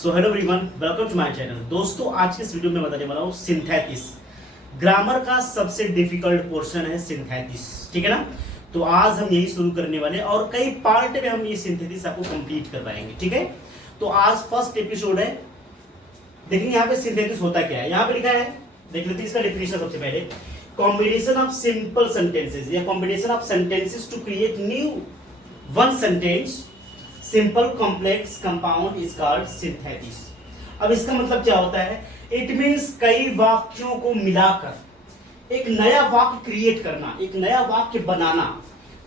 So hello everyone, welcome to my channel. दोस्तों, आज के इस वीडियो में बताने वाला हूँ सिंथेसिस। ग्रामर का सबसे डिफिकल्ट पोर्शन है सिंथेसिस, ठीक है ना। तो आज हम यही शुरू करने वाले हैं और कई पार्ट में हम ये सिंथेसिस आपको कंप्लीट करवाएंगे, ठीक है। तो आज फर्स्ट एपिसोड है। देखेंगे यहाँ पे सिंथेसिस होता क्या है। यहाँ पे लिखा है, देख लेते हैं इसका डेफिनेशन। सबसे पहले, कॉम्बिनेशन ऑफ सिंपल सेंटेंसेस या combination of sentences to create new one sentence simple complex compound is called synthesis. अब इसका मतलब क्या होता है? इट मींस कई वाक्यों को मिलाकर एक नया वाक्य क्रिएट करना, एक नया वाक्य बनाना।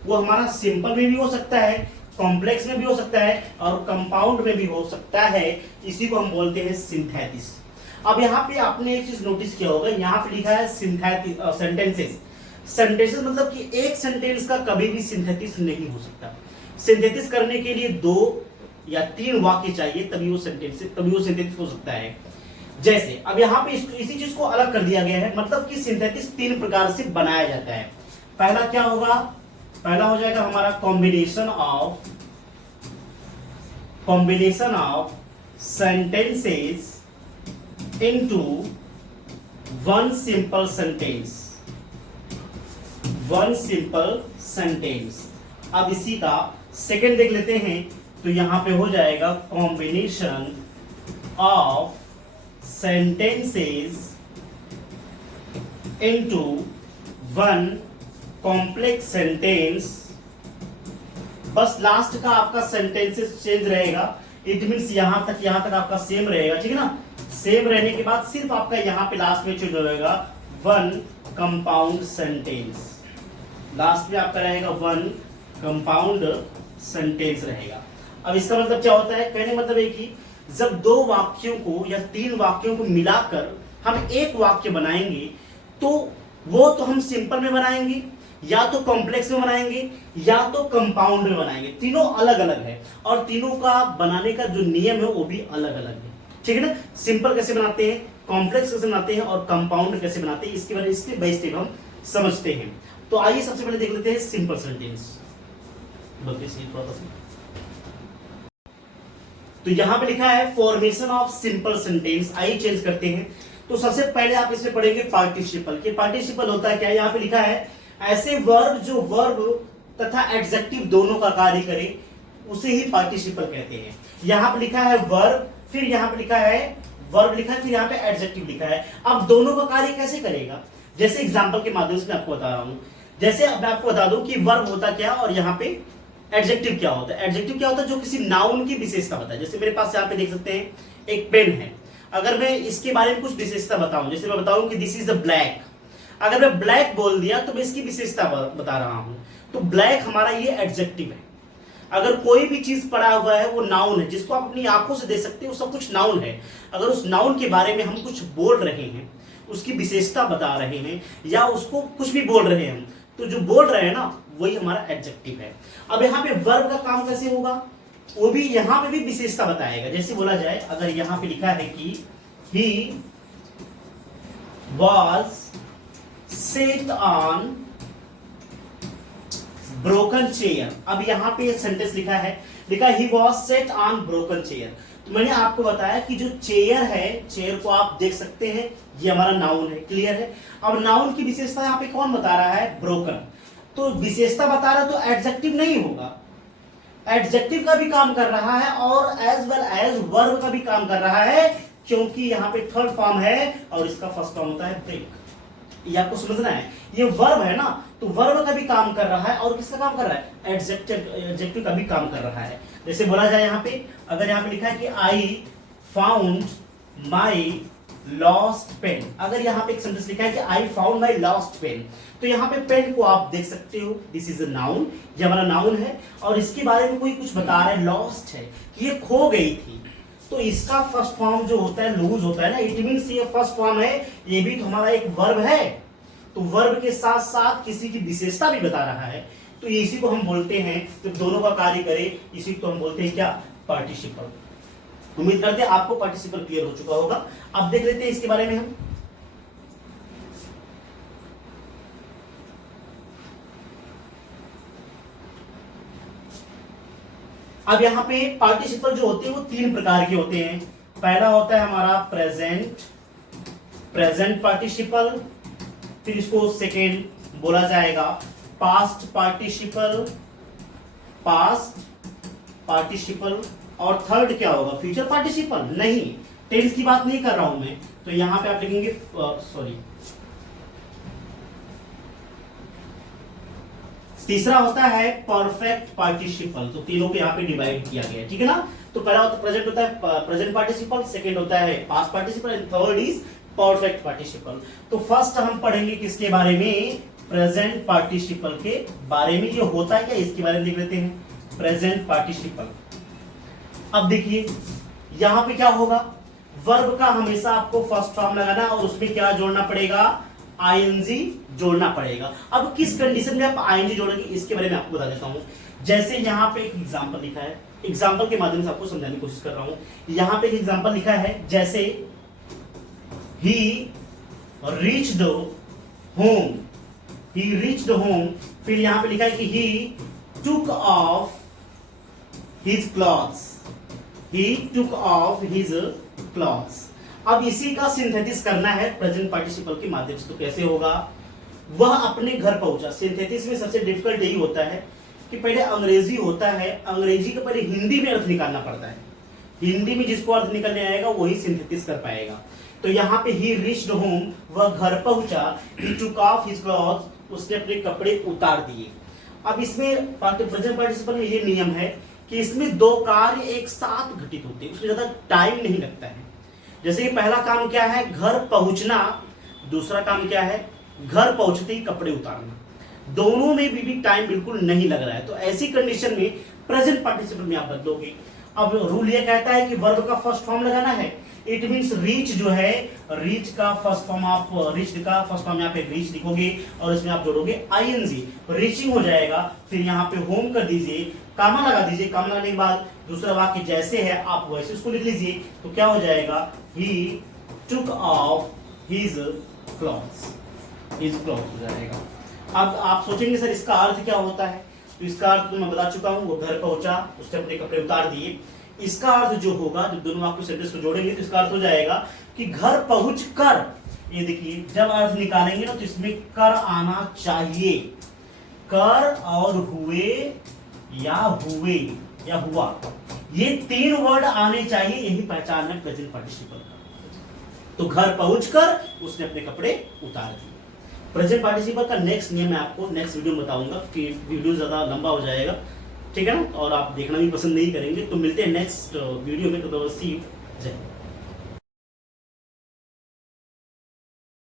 वो हमारा सिंपल में भी हो सकता है, कॉम्प्लेक्स में भी हो सकता है और कंपाउंड में भी हो सकता है। इसी को हम बोलते हैं सिंथेसिस। अब यहाँ पे आपने एक चीज नोटिस किया होगा, यहाँ पे लिखा है सिंथेसिस सेंटेंसेस। सेंटेंसेस मतलब कि एक सेंटेंस का कभी भी सिंथेसिस नहीं हो सकता। सिंथेसिस करने के लिए 2 या 3 वाक्य चाहिए, तभी वो सिंथेसिस हो सकता है। जैसे अब यहाँ पे इसी चीज को अलग कर दिया गया है, मतलब कि सिंथेसिस 3 प्रकार से बनाया जाता है। पहला क्या होगा? पहला हो जाएगा हमारा combination of sentences into one simple sentence. अब इसी का सेकेंड देख लेते हैं। तो यहां पे हो जाएगा combination of sentences into one complex sentence. बस लास्ट का आपका सेंटेंसेस चेंज रहेगा। इट मींस यहां तक आपका सेम रहेगा, ठीक है ना। सेम रहने के बाद सिर्फ आपका यहां पे लास्ट में चेंज रहेगा वन कंपाउंड सेंटेंस। लास्ट में आपका रहेगा वन कंपाउंड सेंटेंस रहेगा। अब इसका मतलब क्या होता है? कहने मतलब है कि जब 2 वाक्यों को या 3 वाक्यों को मिलाकर हम एक वाक्य बनाएंगे, तो वो तो हम सिंपल में बनाएंगे, या तो कॉम्प्लेक्स में बनाएंगे, या तो कंपाउंड में बनाएंगे। तीनों अलग अलग है और तीनों का बनाने का जो नियम है वो भी अलग अलग है, ठीक है ना। सिंपल कैसे बनाते हैं, कॉम्प्लेक्स कैसे बनाते हैं और कंपाउंड कैसे बनाते हैं, इसके बारे में स्टेप बाय स्टेप हम समझते हैं। तो आइए सबसे पहले देख लेते हैं सिंपल सेंटेंस। तो यहां पे लिखा है फॉर्मेशन ऑफ सिंपल सेंटेंस। आइए चेंज करते हैं। तो सबसे पहले आप इसमें पढ़ेंगे पार्टिसिपल। कि पार्टिसिपल होता है क्या? यहां पे लिखा है ऐसे वर्ब जो वर्ब तथा एडजेक्टिव दोनों का कार्य करे, उसे ही पार्टिसिपल कहते हैं। यहां पे लिखा है वर्ब, फिर यहां पे लिखा है वर्ब लिखा है, फिर यहां पे एडजेक्टिव लिखा है। अब दोनों का कार्य कैसे करेगा? जैसे एग्जांपल के माध्यम से मैं आपको बता रहा हूं। जैसे अब मैं आपको बता दूं कि वर्ब होता क्या और यहाँ पे एडजेक्टिव क्या होता है। एडजेक्टिव क्या होता है? जो किसी नाउन की विशेषता बताए। जैसे मेरे पास यहाँ पे देख सकते हैं एक पेन है। अगर मैं इसके बारे में कुछ विशेषता बताऊं, जैसे मैं बताऊं कि दिस इज द ब्लैक। अगर मैं ब्लैक बोल दिया तो मैं इसकी विशेषता बता रहा हूं। तो ब्लैक हमारा ये एडजेक्टिव है। अगर कोई भी चीज पड़ा हुआ है वो नाउन है, जिसको आप अपनी आंखों से देख सकते हो, सब कुछ नाउन है। अगर उस नाउन के बारे में हम कुछ बोल रहे हैं, उसकी विशेषता बता रहे हैं या उसको कुछ भी बोल रहे हैं, तो जो बोल रहे हैं ना, वही हमारा एडजेक्टिव है। अब यहाँ पे वर्ब का काम कैसे होगा? वो भी यहाँ पे भी विशेषता बताएगा। जैसे बोला जाए, अगर यहाँ पे लिखा है कि he was set on broken chair। अब यहाँ पे सेंटेंस लिखा है he was set on broken chair। तो मैंने आपको बताया कि जो चेयर है, चेयर को आप देख सकते हैं, ये हमारा नाउन है, क्लियर है। अब नाउन की विशेषता यहाँ पे कौन बता रहा है? ब्रोकन। तो विशेषता बता रहा तो एडजेक्टिव नहीं होगा। एडजेक्टिव का भी काम कर रहा है और एज वेल एज वर्ब का भी काम कर रहा है, क्योंकि यहाँ पे थर्ड फॉर्म है और इसका फर्स्ट फॉर्म होता है ब्रेक। ये आपको समझना है। ये वर्ब है ना, तो वर्ब का भी काम कर रहा है और किसका काम कर रहा है? एडजेक्टिव का भी काम कर रहा है। जैसे बोला जाए यहाँ पे, अगर यहाँ पे लिखा है कि I found my lost pen. अगर यहाँ पे एक सेंटेंस लिखा है कि I found my lost pen, तो यहाँ पे पेन को आप देख सकते हो, दिस इज अ नाउन, ये हमारा नाउन है और इसके बारे में कोई कुछ बता रहा है, लॉस्ट है, कि ये खो गई थी। तो इसका फर्स्ट फॉर्म जो होता है लूज होता है ना, इट मींस ये फर्स्ट फॉर्म है, ये भी तो हमारा एक वर्ब है। तो वर्ब के साथ साथ किसी की विशेषता भी बता रहा है, तो इसी को हम बोलते हैं, जब दोनों का कार्य करे, इसी को हम बोलते हैं क्या? पार्टिसिपल। उम्मीद करते हैं आपको पार्टिसिपल क्लियर हो चुका होगा। अब देख लेते हैं इसके बारे में हम। अब यहाँ पे पार्टिसिपल जो होते हैं वो 3 प्रकार के होते हैं। पहला होता है हमारा प्रेजेंट पार्टिसिपल, फिर इसको सेकेंड बोला जाएगा पास्ट पार्टिसिपल, और थर्ड क्या होगा, फ्यूचर पार्टिसिपल। नहीं, टेंस की बात नहीं कर रहा हूं मैं, तो यहां पे आप लिखेंगे तीसरा होता है परफेक्ट पार्टिसिपल। तो तीनों को यहाँ पे डिवाइड किया गया है, ठीक है ना। तो पहला होता प्रेजेंट होता है प्रेजेंट पार्टिसिपल, सेकंड होता है past participle and third is perfect participle. तो फर्स्ट हम पढ़ेंगे किसके बारे में, प्रेजेंट पार्टिसिपल के बारे में। ये होता है क्या, इसके बारे में देख लेते हैं। प्रेजेंट पार्टिसिपल, अब देखिए यहां पे क्या होगा, वर्ब का हमेशा आपको फर्स्ट फॉर्म लगाना और उसमें क्या जोड़ना पड़ेगा, आईएनजी जोड़ना पड़ेगा। अब किस कंडीशन में आप आईएनजी जोड़ेंगे इसके बारे में आपको बता देता हूं। जैसे यहां पे एक एग्जांपल लिखा है, एग्जांपल के माध्यम से आपको समझाने की कोशिश कर रहा हूं। यहां पे एक एग्जांपल लिखा है, जैसे ही रीच्ड होम, फिर यहां पे लिखा है कि ही टुक ऑफ हिज क्लॉथ्स। अब इसी का सिंथेसिस करना है प्रेजेंट पार्टिसिपल के माध्यम से। तो कैसे होगा, वह अपने घर पहुंचा। सिंथेसिस में सबसे डिफिकल्ट यही होता है कि पहले अंग्रेजी होता है, अंग्रेजी के पहले हिंदी में अर्थ निकालना पड़ता है। हिंदी में जिसको अर्थ निकलने आएगा वही सिंथेसिस कर पाएगा। तो यहाँ पे ही रीच्ड होम, वह घर पहुंचा, ही टुक ऑफ हिज क्लॉथ्स, उसने अपने कपड़े उतार दिए। अब इसमें प्रेजेंट पार्टिसिपल में ये नियम है कि इसमें दो कार्य एक साथ घटित होते हैं, उसमें ज्यादा टाइम नहीं लगता है। जैसे कि पहला काम क्या है, घर पहुंचना, दूसरा काम क्या है, घर पहुंचते ही कपड़े उतारना। दोनों में भी टाइम बिल्कुल नहीं लग रहा है। तो ऐसी कंडीशन में प्रेजेंट पार्टिसिपल में आप बदलोगे। अब रूल ये कहता है कि वर्ब का फर्स्ट फॉर्म लगाना है। इट मींस रीच जो है, रीच का फर्स्ट फॉर्म आप यहाँ पे रीच लिखोगे और इसमें आप जोड़ोगे आईएनजी, रीचिंग हो जाएगा। फिर यहाँ पे होम कर दीजिए, कामा लगा दीजिए, कामा लगाने के बाद दूसरा वाक्य जैसे है आप वैसे उसको लिख लीजिए। तो क्या हो जाएगा, ही टुक ऑफ हिज क्लॉथ्स हो जाएगा। अब आप सोचेंगे सर इसका अर्थ क्या होता है, तो इसका अर्थ तो मैं बता चुका हूं, वो घर पहुंचा, उसने अपने कपड़े उतार दिए। इसका अर्थ जो होगा, जब दोनों वाक्य सेंटेंस को जोड़ेंगे तो इसका अर्थ हो जाएगा कि घर पहुंचकर, ये देखिए जब अर्थ निकालेंगे ना तो इसमें कर आना चाहिए। कर और हुए या हुआ, ये तीन वर्ड आने चाहिए, यही पहचान है प्रेजेंट पार्टिसिपल का। तो घर पहुंचकर उसने अपने कपड़े उतार दिए। प्रेजेंट पार्टिसिपल का नेक्स्ट नियम मैं आपको नेक्स्ट वीडियो में बताऊंगा कि वीडियो ज्यादा लंबा हो जाएगा, ठीक है ना, और आप देखना भी पसंद नहीं करेंगे। तो मिलते हैं नेक्स्ट वीडियो में। तो सी यू, जय हिंद।